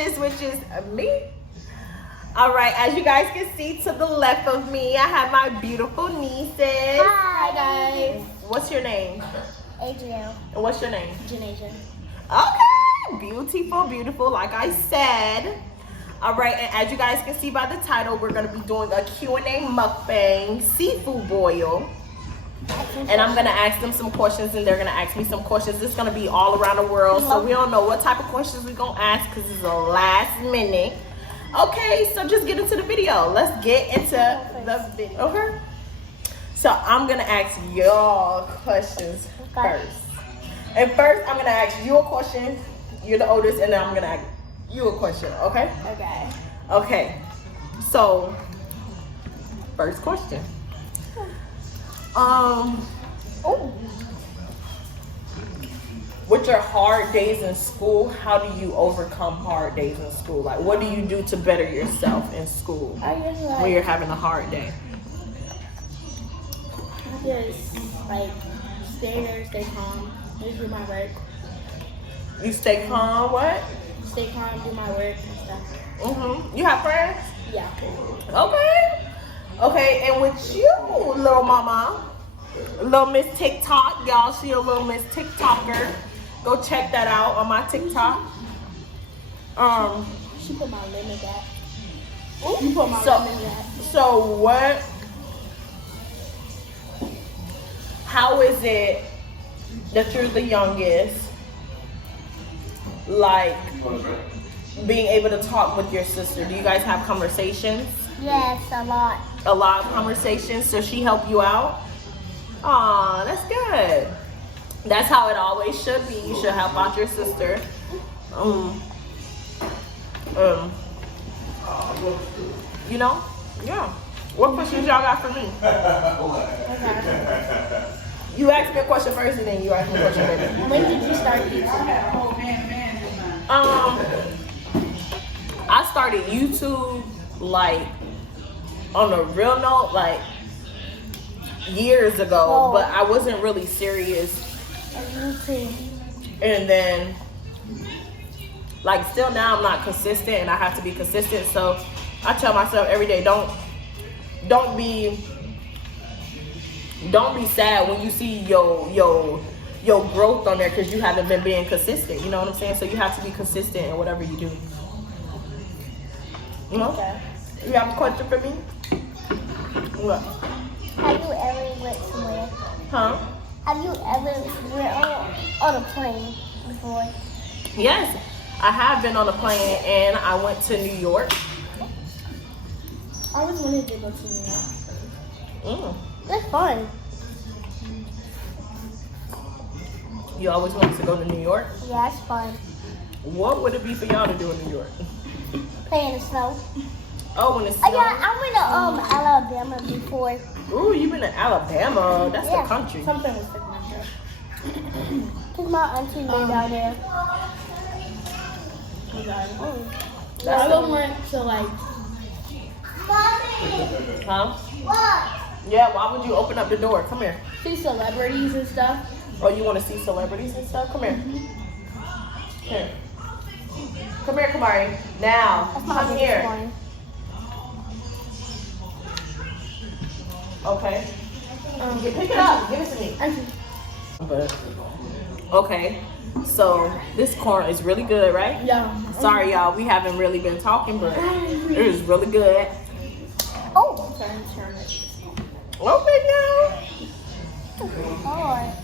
precious, which is me. All right, as you guys can see to the left of me, I have my beautiful nieces. Hi guys. What's your name? Adriel. And what's your name? Janasia. Okay, beautiful, beautiful, like I said. All right, and as you guys can see by the title, we're gonna be doing a Q&A mukbang seafood boil. And I'm gonna ask them some questions and they're gonna ask me some questions. It's gonna be all around the world, so we don't know what type of questions we're gonna ask because it's the last minute. Okay, so just get into the video. Let's get into the video. Okay. So I'm gonna ask y'all questions first. And first, I'm gonna ask you a question. You're the oldest, and then I'm gonna ask you a question. Okay? Okay. Okay. So, first question. With your hard days in school, how do you overcome hard days in school? Like, what do you do to better yourself in school when you're having a hard day? Just like stay there, stay calm, just do my work. You stay calm, what? Stay calm, do my work and stuff. You have friends? Yeah. Okay. Okay, and with you, little mama, little Miss TikTok, y'all, she a little Miss TikToker. Go check that out on my TikTok. She put my lemon back. You put my lemon back. So what? How is it that you're the youngest? Like being able to talk with your sister. Do you guys have conversations? Yes, a lot. A lot of conversations. Does she help you out? Aw, that's good. That's how it always should be. You should help out your sister. You know? Yeah. What questions y'all got for me? You asked me a question first and then you asked me a question later. When did you start YouTube? I started YouTube like on a real note like years ago, but I wasn't really serious. And then like still now I'm not consistent and I have to be consistent, so I tell myself every day don't be sad when you see your growth on there because you haven't been being consistent. You know what I'm saying? So you have to be consistent in whatever you do. You know? Okay. You have a question for me? What? Have you ever went somewhere? Huh? Have you ever went on a plane before? Yes, I have been on a plane and I went to New York. I always wanted to go to New York. It's fun. You always wanted to go to New York? Yeah, it's fun. What would it be for y'all to do in New York? Play in the snow. Oh, when it's snow? Oh yeah, I went to Alabama before. Ooh, you been to Alabama? That's the country. Something was like my trip. Cause my auntie lived down there. I don't want to like. Huh? What? Yeah, why would you open up the door? Come here. See celebrities and stuff. Oh, you want to see celebrities and stuff? Come here. Here. Come here, Kamari. Now, come here. One. Okay. Pick it up. Give it to me. But, okay. So, this corn is really good, right? Yeah. Sorry, y'all. We haven't really been talking, but it is really good. Oh. Okay, turn it. Okay, now. Oh.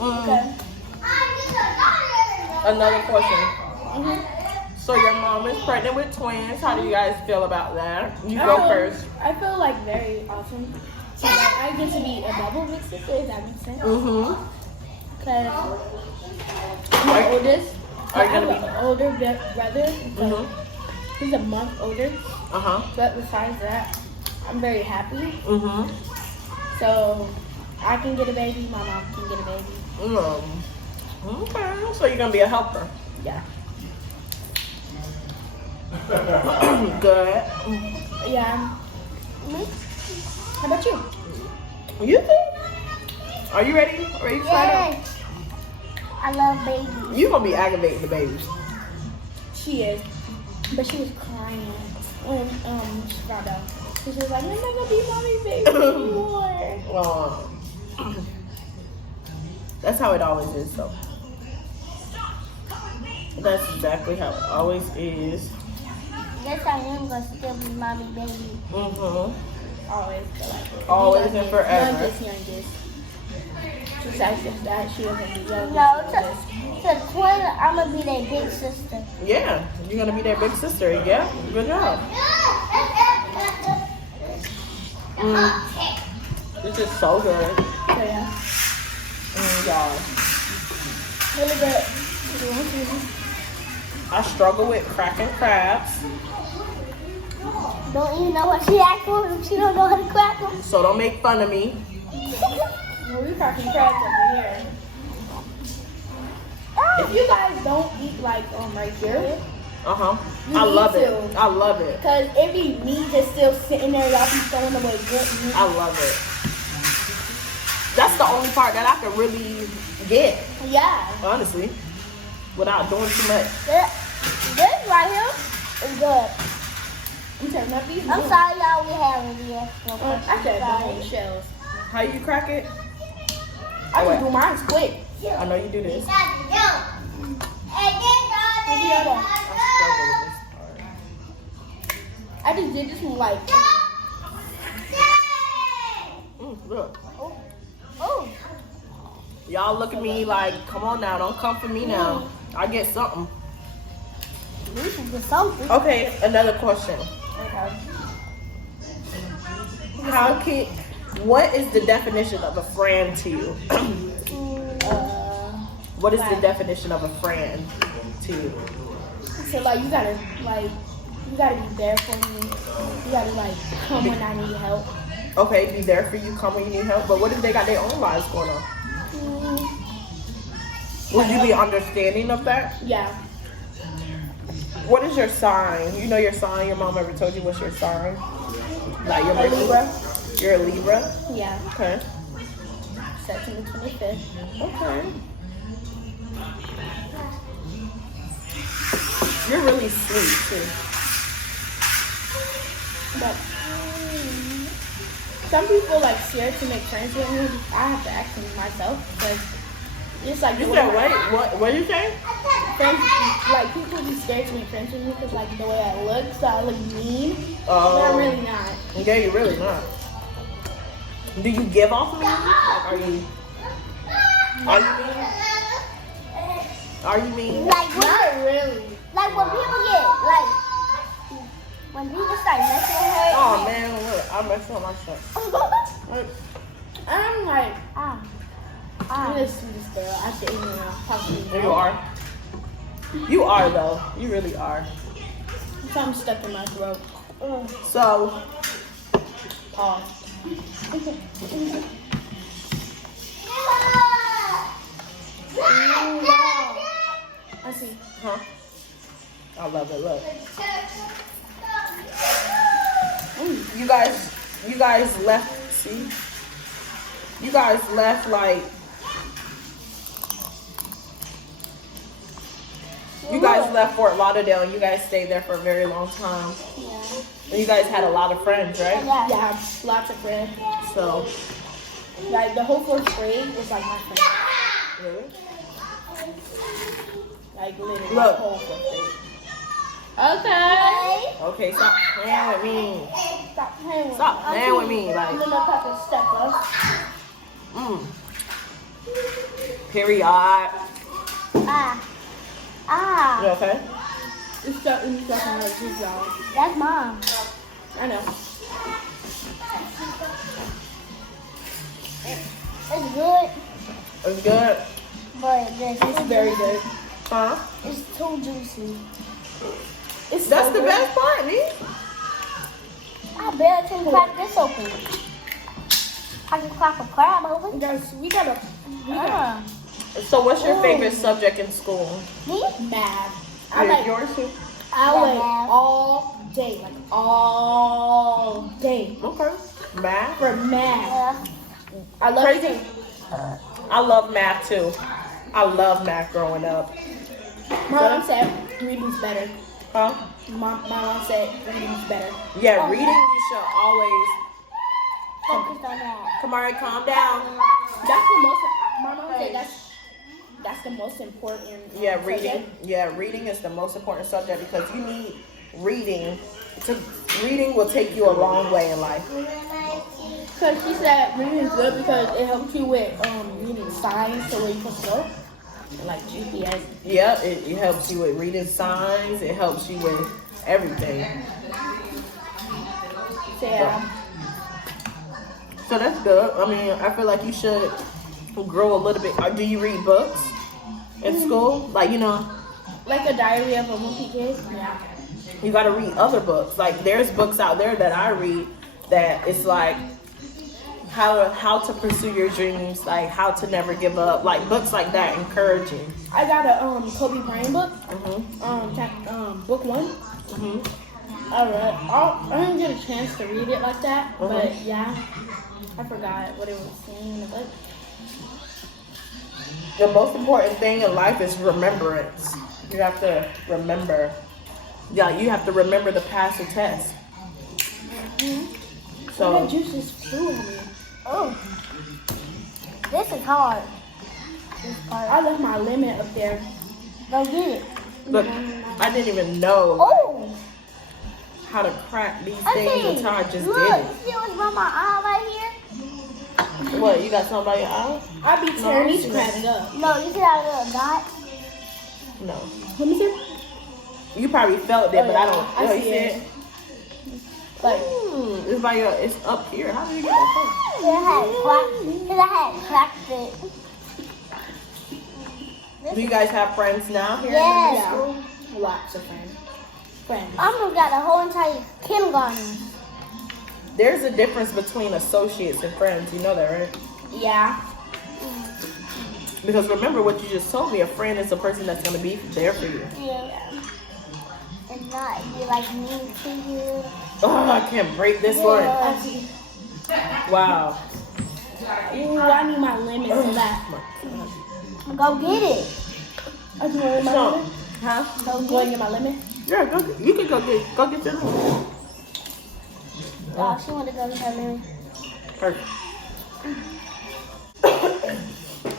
Okay. Another question. So your mom is pregnant with twins. How do you guys feel about that? You go first. I feel like very awesome. So like I get to be a double big sister. If that makes sense. Cause I'm the oldest. Are you I have gonna an older brother. So he's a month older. But besides that, I'm very happy. So I can get a baby. My mom can get a baby. Okay. So you're gonna be a helper. Yeah. Good. Yeah. How about you? You think? Are you ready? Are you excited? I I love babies. You gonna be aggravating the babies. She is. But she was crying when she found out. She was like, I'm not gonna be mommy baby anymore. Well, that's how it always is, though. That's exactly how it always is. Yes, I am gonna still be mommy baby. Mm-hmm. Always feel like it. Always and forever. Youngest. She said that she wasn't the youngest. No, to twin, I'm gonna be their big sister. Yeah, you're gonna be their big sister. Yeah, good job. This is so good. So yeah. Y'all. Really good. I struggle with cracking crabs, Don't even know what she asked for. She don't know how to crack them. so don't make fun of me. Well, we cracking crabs over here. If you guys don't eat like right here, I love need it. to. I love it. cause it be meat just still sitting there, y'all be throwing away good meat. I love it. That's the only part that I can really get, Yeah. honestly, without doing too much. This right here is good. I'm turning up these. I'm sorry, y'all. We having here. I said the whole shells. How you crack it? I just do mine quick. I know you do this. I just did this one like. Look. Oh, Y'all look at me like, come on now, don't come for me now. I get something. we should do something. Okay, another question. Okay. What is the definition of a friend to you? What is the definition of a friend to you? So like you gotta be there for me. You gotta like come when I need help. Okay, be there for you, come when you need help. But what if they got their own lives going on? Would you be understanding of that? Yeah. What is your sign? You know your sign? Your mom ever told you what's your sign? Like your A Libra. You're a Libra? Yeah. Okay. September 25th. Okay. You're really sweet too. But some people like scared to make friends with me. I have to ask them myself because it's like You the said way wait, what did you say? friends, like people be scared to make friends with me because like the way I look, so I look mean. But Oh. I'm really not. Yeah, you're really not. Do you give off mean? Like, are you mean? Are you mean? Like when, Not really. like when people get like when people start messing with her. Oh man, look, I messed up my stuff. I'm like, Ah. I'm the sweetest girl. I should even talk to you. You are. You are though. You really are. Something stuck in my throat. So, Pause. I see. huh? I love it. Look, you guys left. See, you guys left like. You guys left Fort Lauderdale and you guys stayed there for a very long time. Yeah. And you guys had a lot of friends, right? Yeah, lots of friends. So, Like the whole 4th grade was like my friend. really? Like literally Look. the whole 4th grade. Okay. Okay, stop playing with me. Stop playing with Stop playing with me, I'm like. gonna pop a step up. Period. Ah. You okay? It's starting to like this, y'all. That's mom. I know. It's good, It's good. but It's very good. Huh? it's too juicy. It's That's so the good. best part, me. I barely can crack this open. I can crack a crab open. Guys, we gotta Ah. So, what's your favorite subject in school? Me? math. I like Yours too. I Yeah, like math. all day, like all day Okay. Math. for math. Yeah. I love Crazy. it. I love math too. I love math growing up. My mom said reading's better. Huh? My mom said reading's better. Yeah, reading you should always. Focus on that. Come on, calm down. That's the most. My mom said that's the most important. Yeah, reading. subject. Yeah, reading is the most important subject because you need reading. Reading will take you a long way in life. Because she said reading is good because it helps you with reading signs to where you're supposed to go. Like GPS. Yeah, it helps you with reading signs. It helps you with everything. So yeah. So that's good. I mean, I feel like you should grow a little bit. Do you read books in school? Like, you know, Like a diary of a wimpy kid. Yeah. you got to read other books. Like, there's books out there that I read that it's like how to pursue your dreams, like how to never give up, like books like that, encouraging. I got a Kobe Bryant book. Book 1. I read. I didn't get a chance to read it like that, but yeah, I forgot what it was saying in the book. The most important thing in life is remembrance. You have to remember. Yeah, you have to remember to pass a test. So that juice is flew on me. Oh, this is hard. I left my lemon up there. Go get it. Look, I didn't even know Oh, how to crack these I things see. until I just Look, did you see what's by my eye right here? it. What, you got something by your eye? I be tearing these No. crabs up. No, you see that little dot? No. Let me see. You probably felt it, Oh, but yeah. I don't. I you see see it. Like, It's by your. It's up here. How do you get that Cause I had cracked it. from? Do you guys have friends now here? Yes. yeah, lots of friends. I almost got a whole entire kindergarten. There's a difference between associates and friends. You know that, right? Yeah. Because remember what you just told me. A friend is a person that's gonna be there for you. Yeah. And not be like mean to you. Oh, I can't break this one. I see. Wow. Ooh, I need my lemon for that. Go get it. I just want my So, lemon. huh? I'm going to get my lemon. Yeah, go. You can go get your lemon. Oh, she wanted to go get her lemon. Perfect.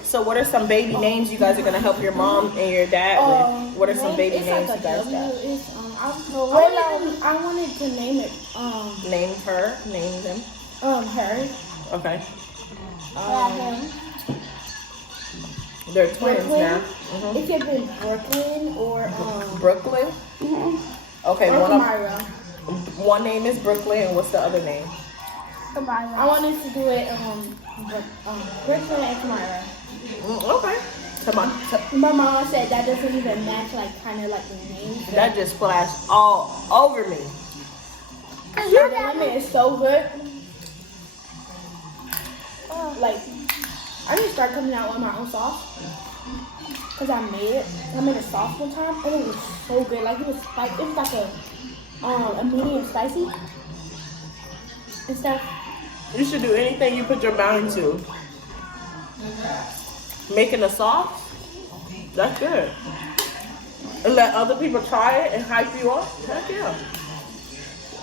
So, what are some baby names you guys are gonna help your mom and your dad with? What are some baby It's names like you a guys W. got? It's, I wanted to name it Name her. Name them. her. Okay. Yeah. They're twins Brooklyn. now. It could be Brooklyn or Brooklyn. Okay. or One Kamara. one name is Brooklyn, and what's the other name? I wanted to do it Brooklyn and Kamara. Okay. Come on. My mom said that doesn't even match like kind of like the name. That just splashed all over me. The lemon is so good. Like, I need to start coming out with my own sauce. Cause I made it. I made a sauce one time and it was so good. Like it was like a medium spicy and stuff. You should do anything you put your mind to. Making a sauce, that's good. And let other people try it and hype you up. Heck yeah.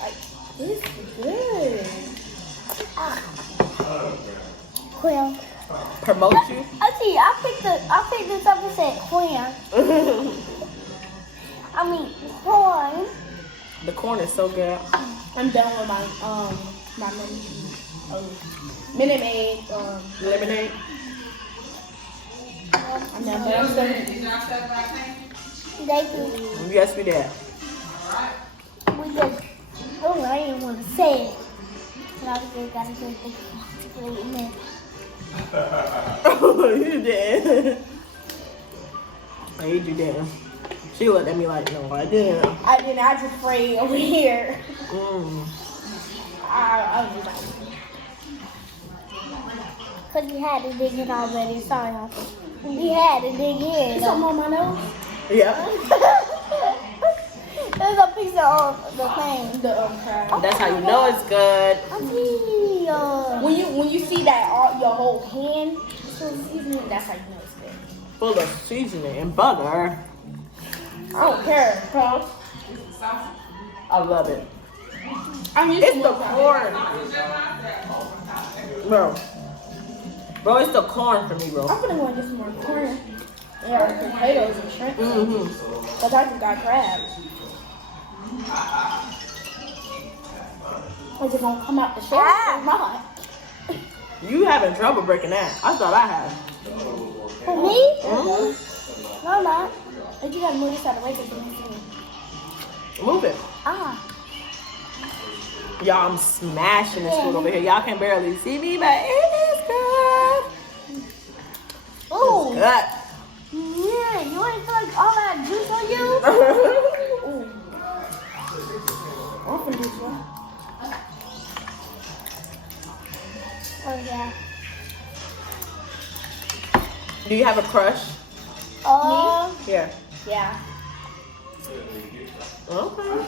Like this is good. Quail. Promote you. I see. I picked this up and said quail. I mean corn. The corn is so good. I'm done with my Minute Maid. Lemonade. I'm done, but I'm still. Thank you. Yes, we did. We just. Oh, I didn't want to say it. But I was just gotta say thank you. You did. I hate you, Dan. She looked at me like, no, I didn't. I didn't. I just prayed over here. I was just like. Because we had to dig in already. Sorry, Uncle. We had to dig in. Something on my nose? Yeah. There's a piece of the thing. The crab. That's how you know it's good. I see. When you see that your whole hand is full of seasoning, that's how you know it's good. full of seasoning and butter. I don't care, bro. I love it. I'm used It's to the more corn. Bro, it's the corn for me, bro. I'm gonna go and get some more corn. Yeah, potatoes and shrimp. Mm-hmm. But I just got crabs. Is it gonna come out the shell or not? You having trouble breaking that. I thought I had. For me? Mm-hmm. No, not. But you gotta move this out of the way because you don't see me. Move it. Ah. Y'all, I'm smashing this food over here. Y'all can barely see me, but it is good. Ooh. Good. Yeah, you ain't feel like all that juice on you? Ooh. I'm finna do this one. Oh, yeah. Do you have a crush? Yeah. Yeah. Okay.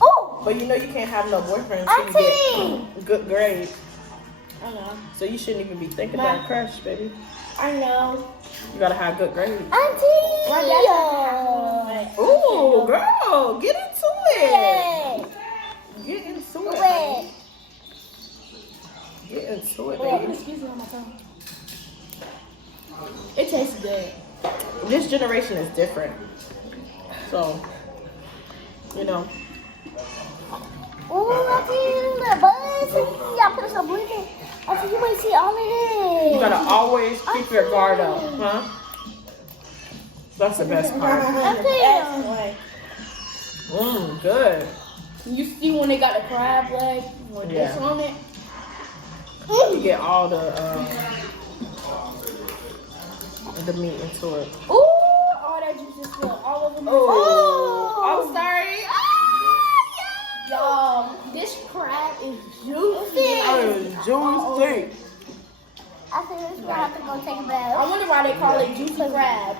Oh, But you know you can't have no boyfriend until you Auntie. get good grades. I know. So you shouldn't even be thinking about a crush, baby. I know. You gotta have good grades. Auntie. Ooh, girl, get into it. Wait. Get into it. Wait. Get into it, Oh, baby. excuse me on my tongue. It tastes good. This generation is different. So, you know. Ooh, Auntie, the buzz. Y'all put some blue in. Auntie, you might see all of this. You gotta always keep your guard up, huh? That's the best part. Auntie. Good. You see when they got the crab leg with this Yeah. on it? You get all the meat into it. Ooh, all that juice is spilled all over my Oh, I'm sorry. Y'all, this crab is juicy. Juicy. I think this will have to go take a I bath. wonder why they call it juicy crab.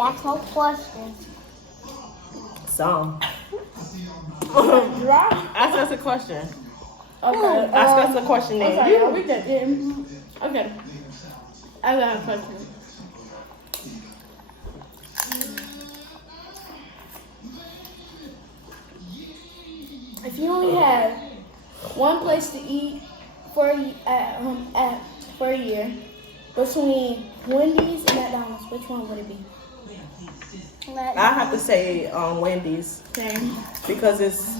Ask no questions. Some. Dry? Ask us a question. Okay. Ask us a question then. Okay, I'll read that then. Okay. I got a question. If you only had one place to eat for a year between Wendy's and McDonald's, which one would it be? I have to say Wendy's Same. because it's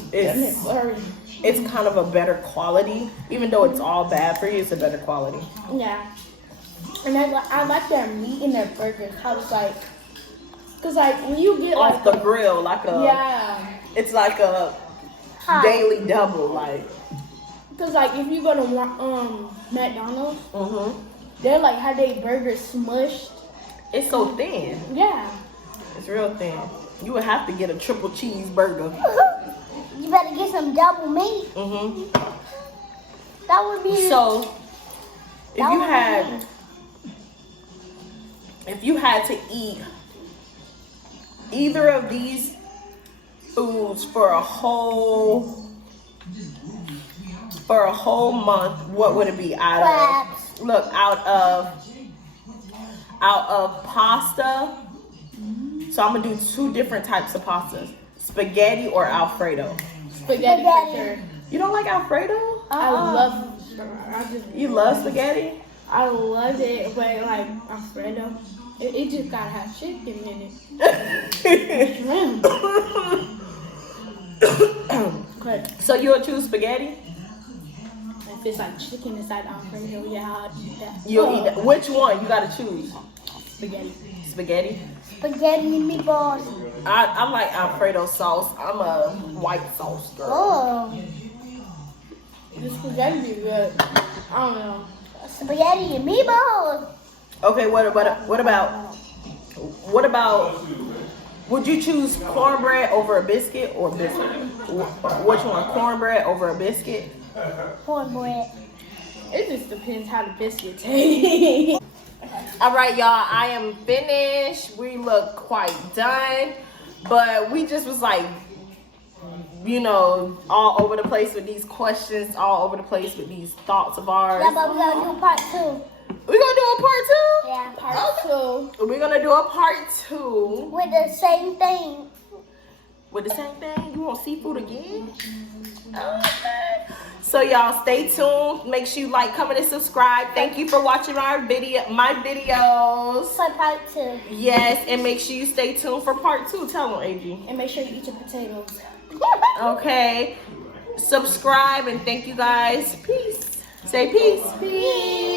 kind of a better quality. Even though it's all bad for you, it's a better quality. Yeah. And I like their meat and their burgers. How it's like, cause like when you get Off like the grill, like a it's like a daily double, like. Cause like if you go to McDonald's, they're like how they burgers smushed. It's so thin. Yeah. It's real thin. You would have to get a triple cheeseburger. You better get some double meat. That would be So if you had to eat either of these foods for a whole for a whole month, what would it be? Crabs. Out of pasta. So I'm gonna do 2 different types of pastas: spaghetti or Alfredo. Spaghetti for sure. You don't like Alfredo? I love. You love spaghetti? I love it, but like Alfredo, it just gotta have chicken in it. So you'll choose spaghetti? If it's like chicken inside Alfredo, yeah, I'll eat that. You'll eat that. Which one? You gotta choose. Spaghetti. Spaghetti? Spaghetti and meatballs. I like Alfredo sauce. I'm a white sauce girl. Oh. The spaghetti be good. I don't know. Spaghetti and meatballs. Okay, what about would you choose cornbread over a biscuit or biscuit? Which one? Cornbread over a biscuit? Cornbread. It just depends how the biscuit tastes. All right, y'all, I am finished. We look quite done, but we just was like, you know, all over the place with these questions, all over the place with these thoughts of ours. Yeah, but we're gonna do part 2. We're gonna do a part 2? Yeah, Part 2. We're gonna do a part 2 with the same thing. with the same thing. You want seafood again? Okay. So y'all stay tuned. Make sure you like, comment, and subscribe. Thank you for watching my videos. For part 2. Yes, and make sure you stay tuned for part 2. Tell them, AG. And make sure you eat your potatoes. Okay. Subscribe and thank you guys. Peace. Say peace. Peace.